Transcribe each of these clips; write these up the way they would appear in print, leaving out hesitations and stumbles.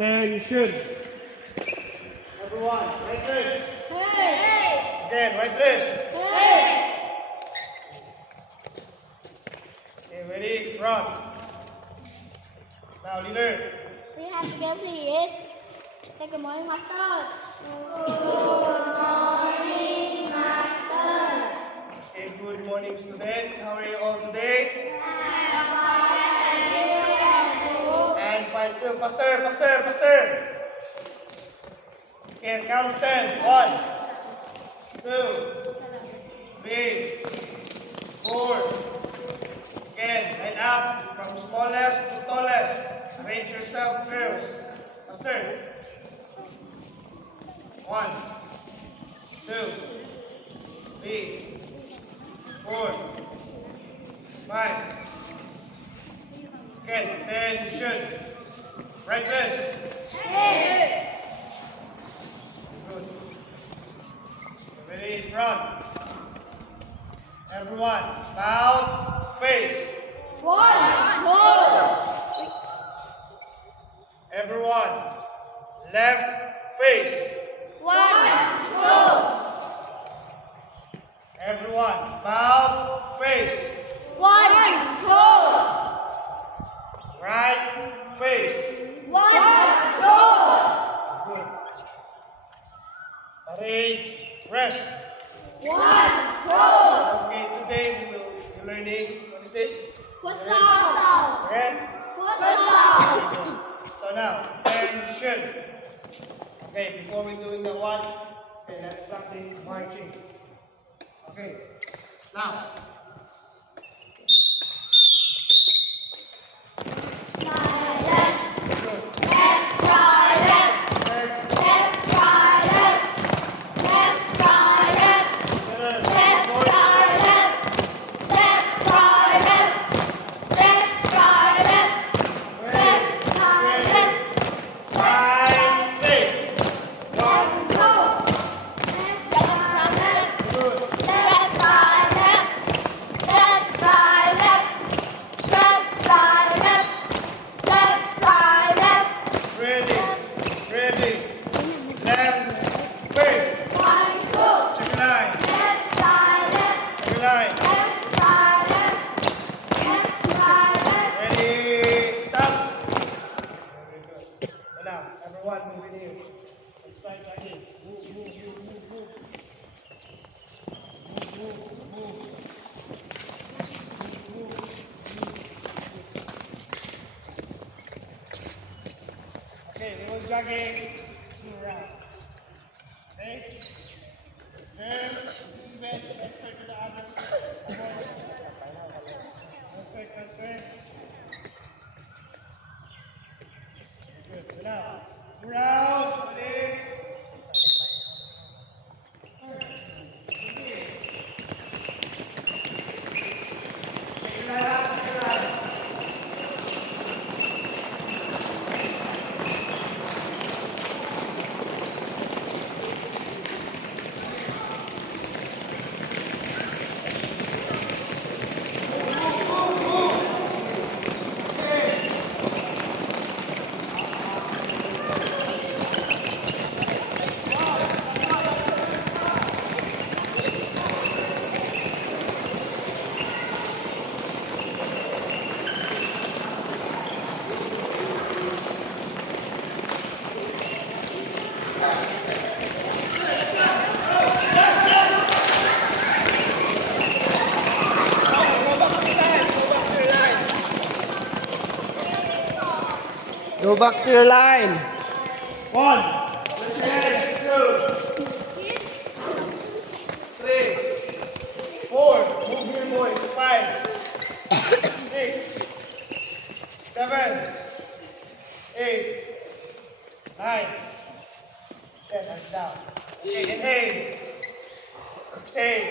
Attention. Everyone, right wrist. Hey! Again, right wrist. Hey! Okay, ready, front. Now, leader. We have to go, please. Say good morning, master. Good morning, master. Okay, good morning, students. How are you all today? And fine too. Faster, faster, faster. Okay, count of 10. 1, 2, 3, 4. Again, line up from smallest to tallest. Arrange yourself first. Faster. 1, 2, 3, 4, 5. Again, attention. Right wrist. Good. Ready, front. Everyone, bow, face. 1, 2. Everyone, left face. 1, 2. Everyone, bow, face. 1, 2. Right face. 1, 2. Good. Parade, rest. 1, 2. Okay, today we will be learning, what is this? Futsal. Again? Futsal. So now, attention. Okay, before we doing that one, okay, let's practice marching. Okay, now. Everyone move in here. Let's try it again. Move, move, move, move, move. Move, move, move. Move, move. Okay, we will jogging 2 rounds. Okay? Then, even, let's go to the other. Let's go. Good, now. Round, ready? Go back to your line. 1, 2, 3, 4. Move your boys. 5, 6, 7, 8, 9, 10. Hands down. Okay, inhale. Exhale.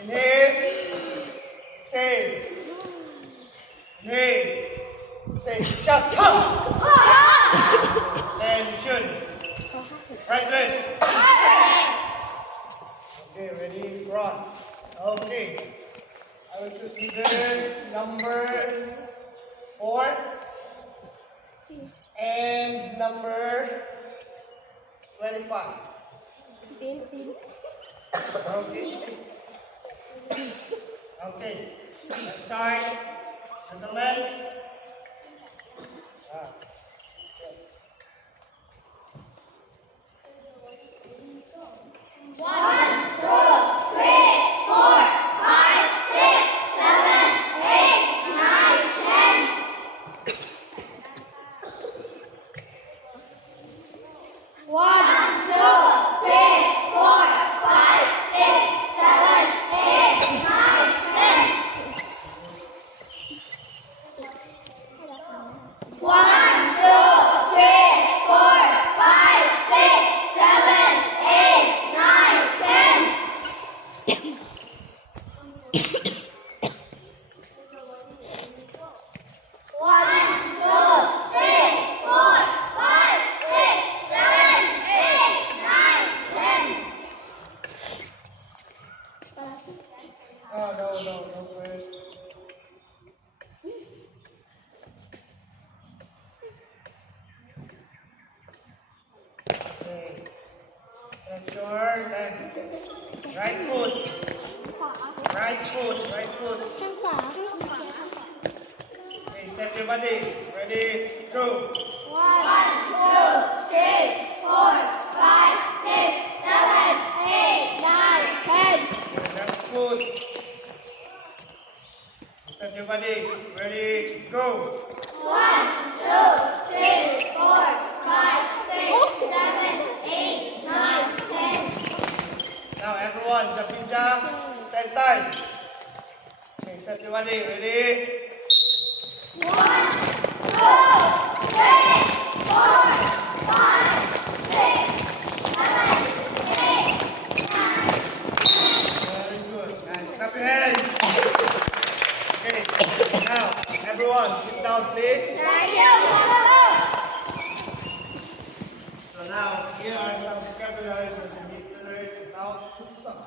Inhale. Exhale. Inhale. Say, shout, come! Tension. Right wrist. Okay, ready, front. Okay. I will choose leader number 4. And number 25. Philippines. Okay. Okay. Let's start. Gentlemen. Ah. Oh, no first. Okay. Make sure that right foot, right foot, right foot. ข้างขวา Okay, set your body. Ready, go. Left foot. Set your body. Ready, go. Now everyone, jumping jack, 10 times. Okay, set your body. Ready? Very good. Nice. Clap your hands. Okay. Now, everyone, sit down, please. So now, here are some vocabularies that you need to learn how to stop.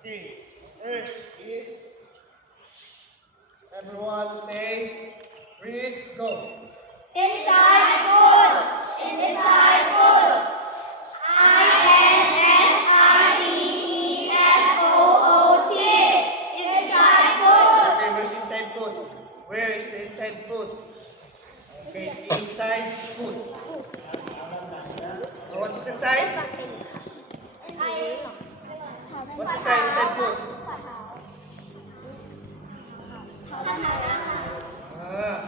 Okay. First is everyone says, read, go. Okay, where's inside food? Where is the inside food? Okay, inside food. Oh, what is inside? What's inside food? Ah.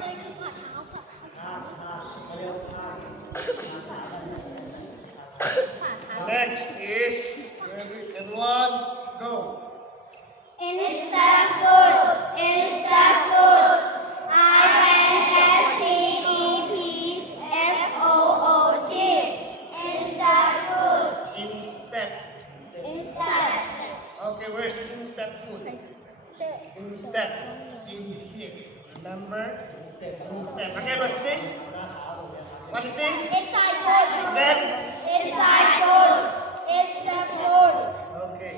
Next is everyone go. In step. Okay, where's in step food? In step. In here. Remember? In step. Again, what's this? What is this? Then? Okay,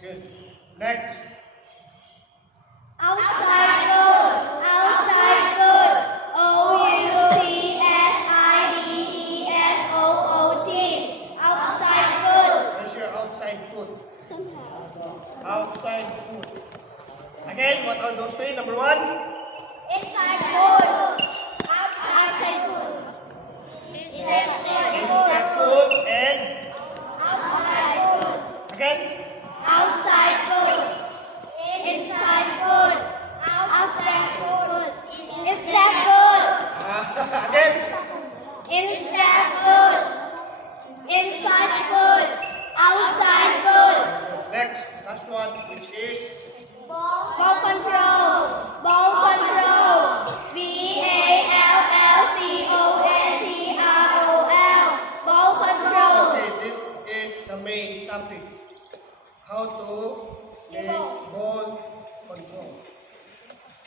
good. Next. Where's your outside food? Outside food. Again, what are those three? Number one? In step food and again? Again? Inside food, outside food, Next, last one, which is ball control, BALLCONTROL, ball control. okay, this is the main topic. How to make ball control.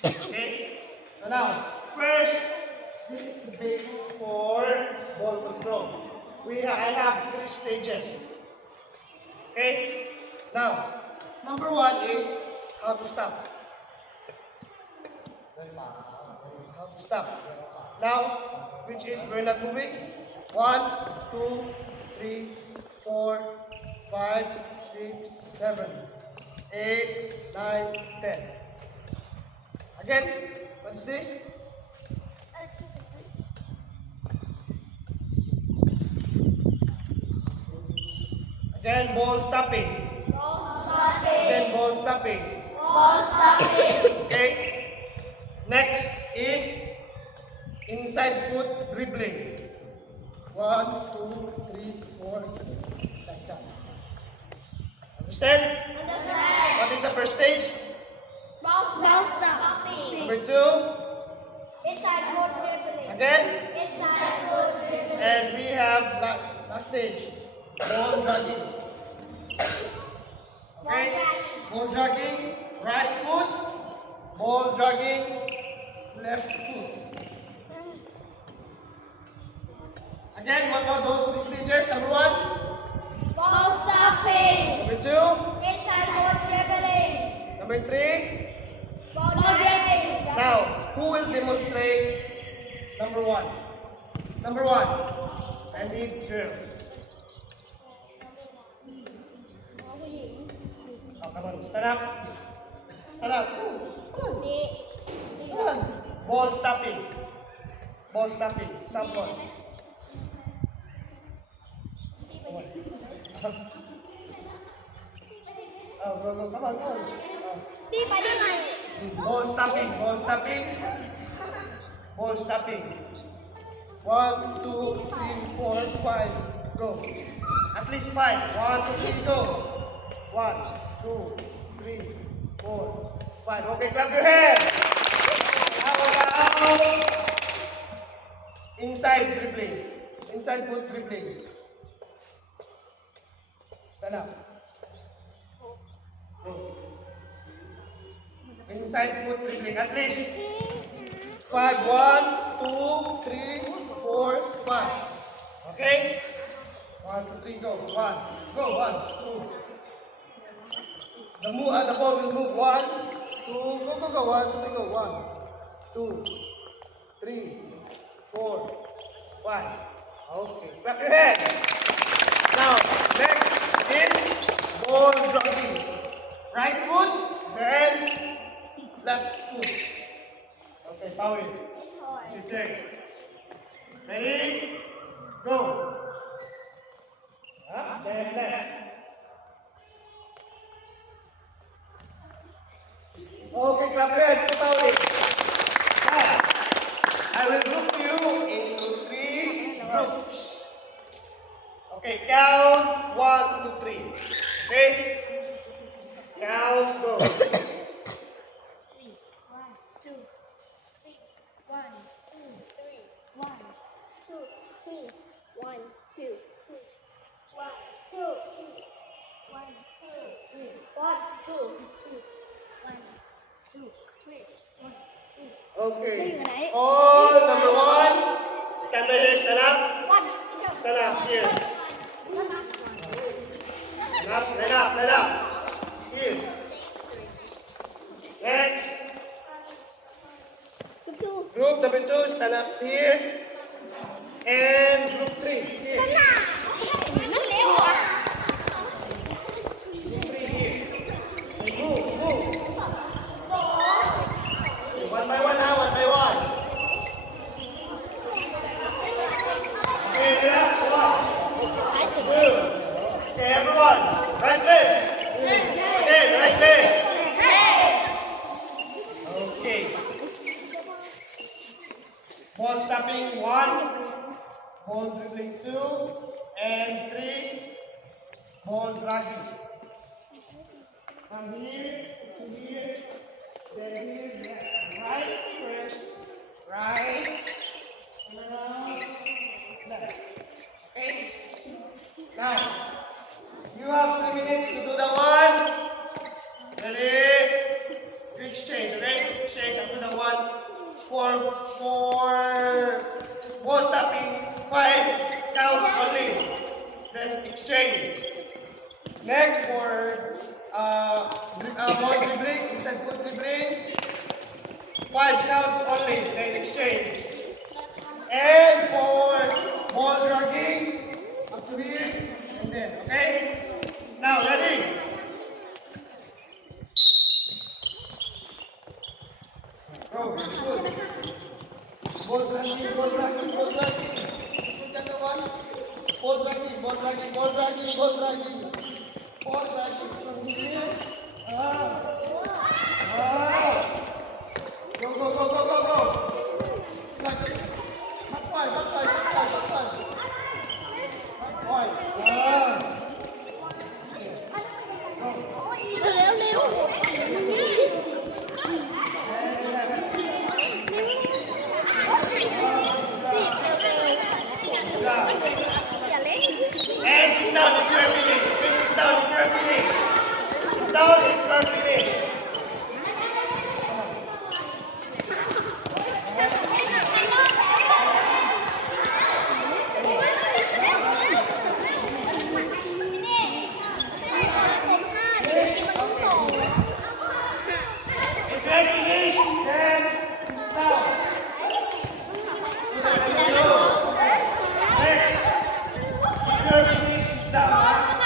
Okay? So now, first, this is the basics for ball control. I have 3 stages. Okay? Now, number 1 is how to stop. How to stop. Now, which is we're not moving. 1, 2, 3, 4, 5, 6, 7, 8, 9, 10. Again, what's this? Again, ball stopping. Again, ball stopping. Okay. Next is inside foot dribbling. 1, 2, 3, 4, like that. Understand? What is the first stage? Number 2. Again. And we have last stage. Ball dragging. Okay? Ball dragging, right foot. Ball dragging, left foot. Again, what are those three stages? Number 1. Number 2. Number 3. Now, who will demonstrate number 1? Number 1. I need girl. Oh, come on, stand up. Stand up. Come on. Ball stopping. Ball stopping. Someone. Oh, go. Come on. Ball stopping. Ball stopping. Ball stopping. 1, 2, 3, 4, 5. Go. At least 5. 1, 2, 3, go. 1, 2, 3, 4, 5. Okay, clap your hands. How about inside dribbling? Inside foot dribbling. Stand up. Go. Inside foot dribbling. At least 5. 1, 2, 3, 4, 5. Okay? 1, 2, 3, go. 1. Go. 1, 2. The ball will move. 1, 2, go. 1, 2, 3, go. 1, 2, 3, 4, 5. Okay. Clap your hands. Now, next is ball dropping. Right foot, then left foot. Okay, Paul. You take. Ready? Go. Up, then left. Okay, clap your hands to Paul. Now, I will group you into 3 groups. Okay, count 1 to 3. Okay? Count, go. 1, 2, 3. Okay. All number 1. Stand by here, stand up. Stand up here. Stand up. Here. Next. Group number 2, stand up here. And group 3, here. One by one now, 1 by 1. Okay, get up, come on. 2. Okay, everyone, right this. Again, right this. Okay. Ball stopping 1, ball dribbling 2, and 3, ball dragging. From here to here, then here, left. Right first, right, turn around, left. Okay? Now, you have 3 minutes to do the one. Ready? You exchange, okay? Exchange up to the 1. 4 ball stopping, 5 counts only. Then exchange. Next for ball dribbling, inside foot dribbling. 5 counts only. Then exchange. Good. Ball dragging, ball dragging, ball dragging. Shoot that one. Ball dragging, ball dragging, ball dragging, ball dragging. Ball dragging. Clear. Go, go, go, go, go, go. Second. Back five, back five, back five, back five. Back five. And sit down if you are finished. Please sit down if you are finished. Sit down if you are finished. If you are finished, then sit down. Next. If you are finished, sit down.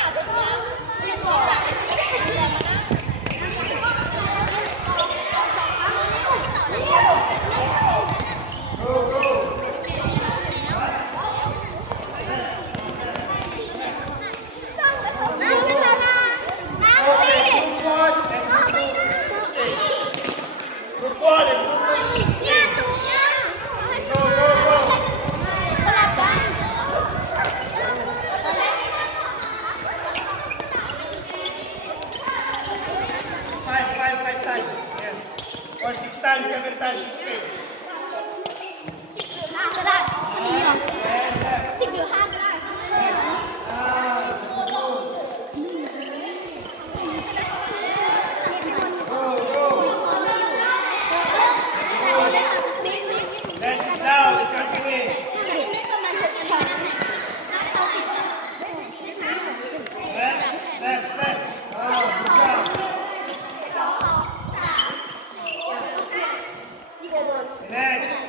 Go, go. Okay, group one and group two stage. Group one and group two stage. Go, go, go. Five times. Yes. Or 6 times, 7 times. Okay. Go, go. Then sit down if you're finished. Left. Good job. Next.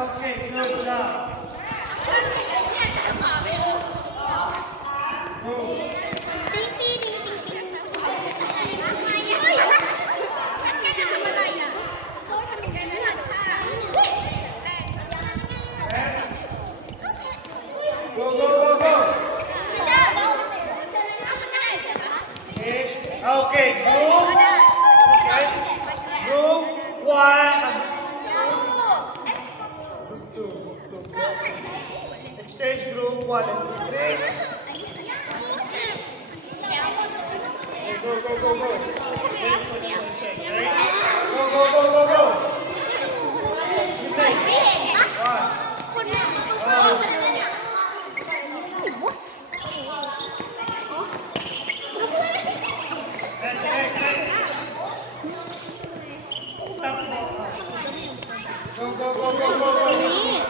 Okay, good job. Go, go, go, go. Yes. Okay, group one. Group two. Exchange group one and group three. Okay, go, go, go, go. Okay. Go, go, go, go, go. Next. Stop. Go, go, go, go, go, go.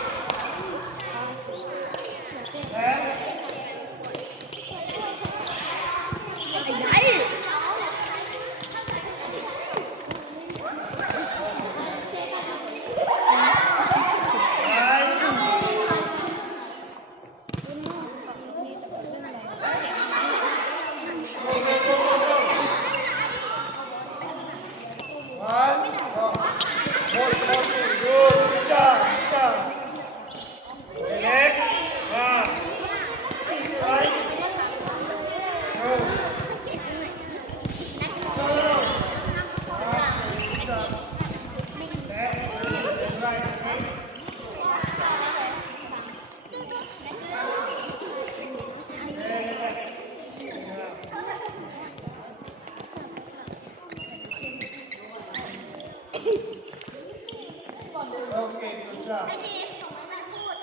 stop. ไอ้ทีส่งให้มันพูด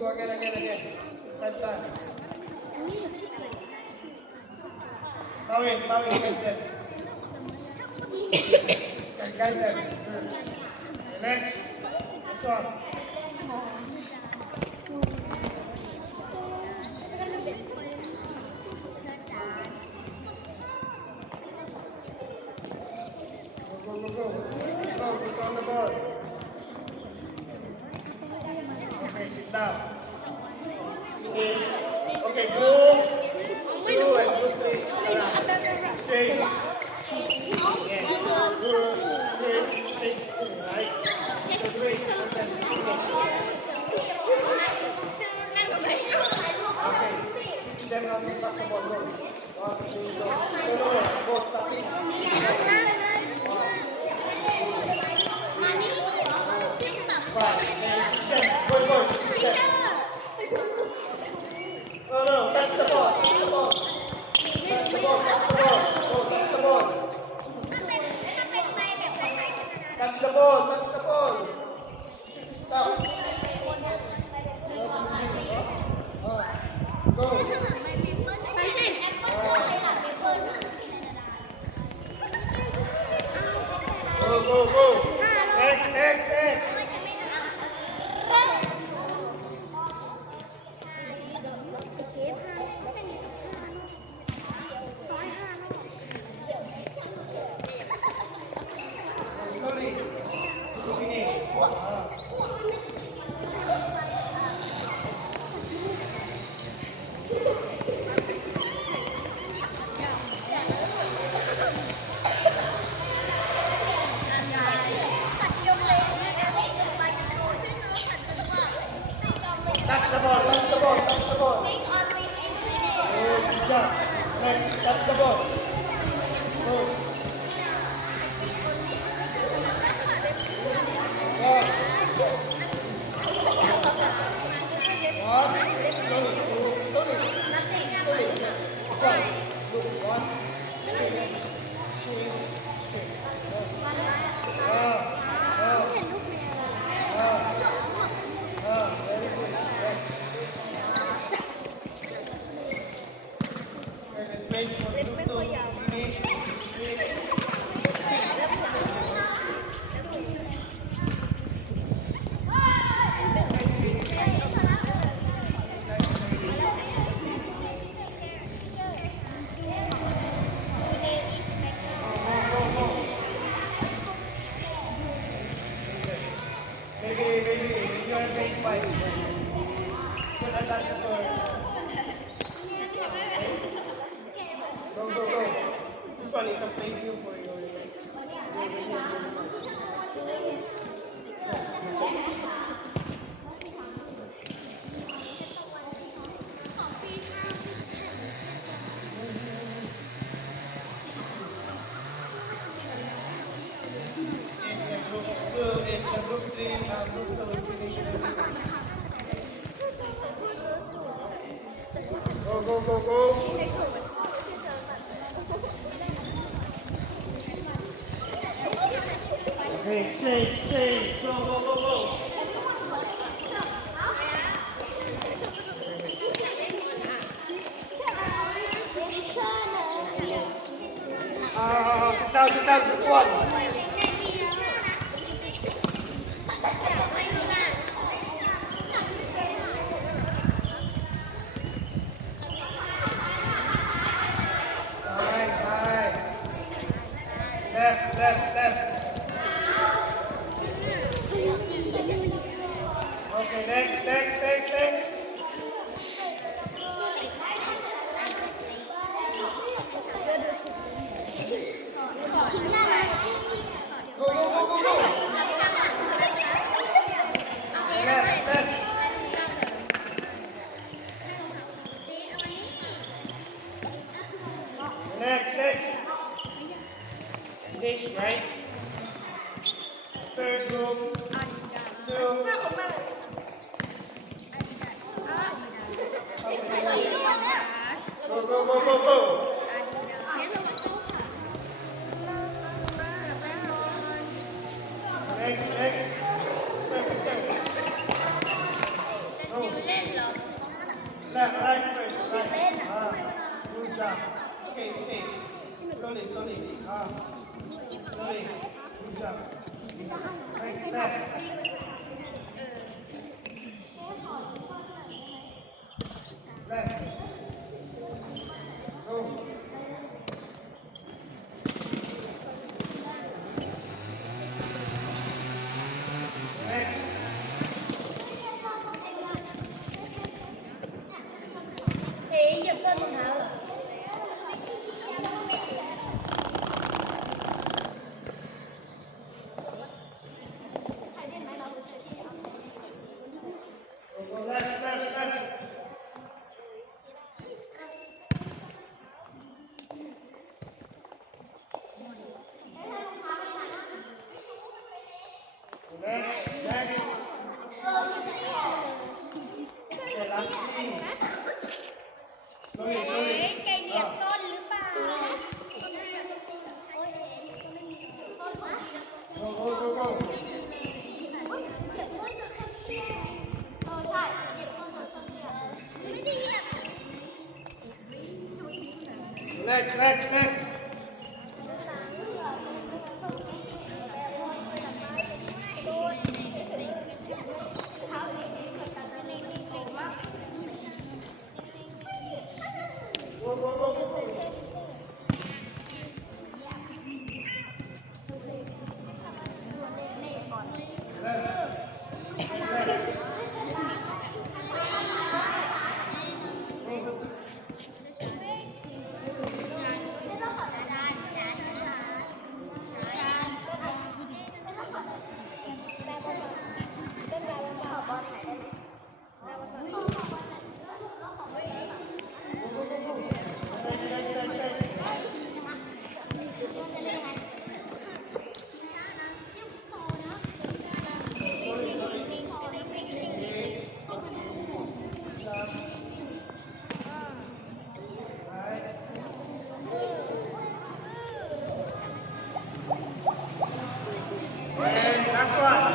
Go again. Time. Bawin, guide them. Guide them. Okay, next. This one. Go. Go on the board. Okay, sit down. Okay, go. Two and go three. Change. Yeah. Good. Three. Right. So three. Okay. Teach them how to start the ball. Go. 1, 2, go. Go. Starting. Five. Teach them. Go. Teach them. No. Touch the ball. Touch the ball. Touch the ball. Touch the ball. Go. Touch the ball. Touch the ball. Touch the ball. Stop. Go. Go. X. Slowly. Finish. Touch the ball. Oh, good job. Next, touch the ball. Go. Maybe you are playing fights. Should attack the sword. Go. This one is a preview for your next. If the group 3 will finish it. Go. Okay, shake. Go. Sit down, group 1. Side. Left. Okay, next. Go. Left. Next. Finish, right? Third group. 2. Go. job. Okay, okay. Slowly, slowly. Slowly. Good job. Next step. Left. Go. Next. Thì dập sơn mình hả? Go left, left, left. Next, next. Okay, last three. Slowly, slowly. แกเหยียบต้นหรือเปล่า Go, go, go, go. ไม่ได้เหยียบ Next, next, next. Go, go, go, go, go. Next, next, next, next. And last one.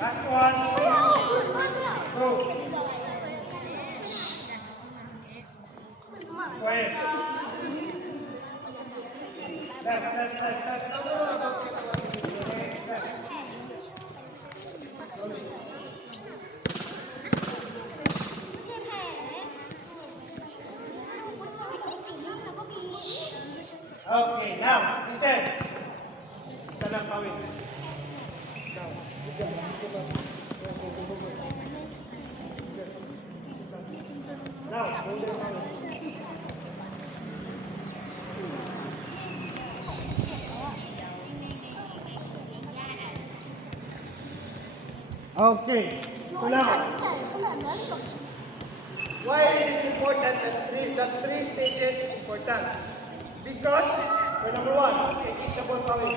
Last one. Go. Quiet. Left, left, left, left. No, no, no, no. Left. Slowly. Okay, now, listen. Isa lang pawin. Now, now, hold it pawin. Okay, so now, why is it important that three stages is important? Because, number one, okay, keep the ball pawin.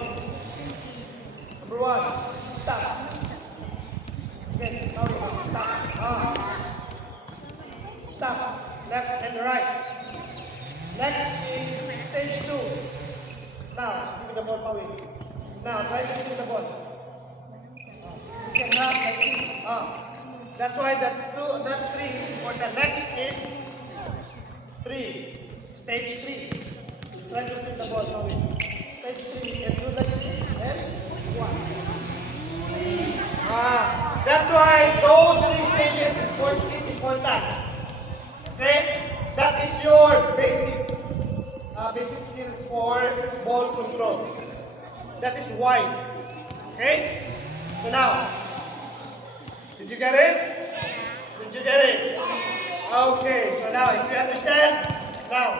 Number one, stop. Okay, pawin, stop. Stop, left and right. Next is stage 2. Now, give me the ball, pawin. Now, try to spin the ball. You cannot like this. That's why that 3 is important. Next is 3. Stage 3. Try to spin the ball, pawin. Stage 3, you can do like this. And 1. That's why those 3 stages is important. Okay? That is your basic skills for ball control. That is why. Okay? So now, did you get it? Did you get it? Okay, so now if you understand, now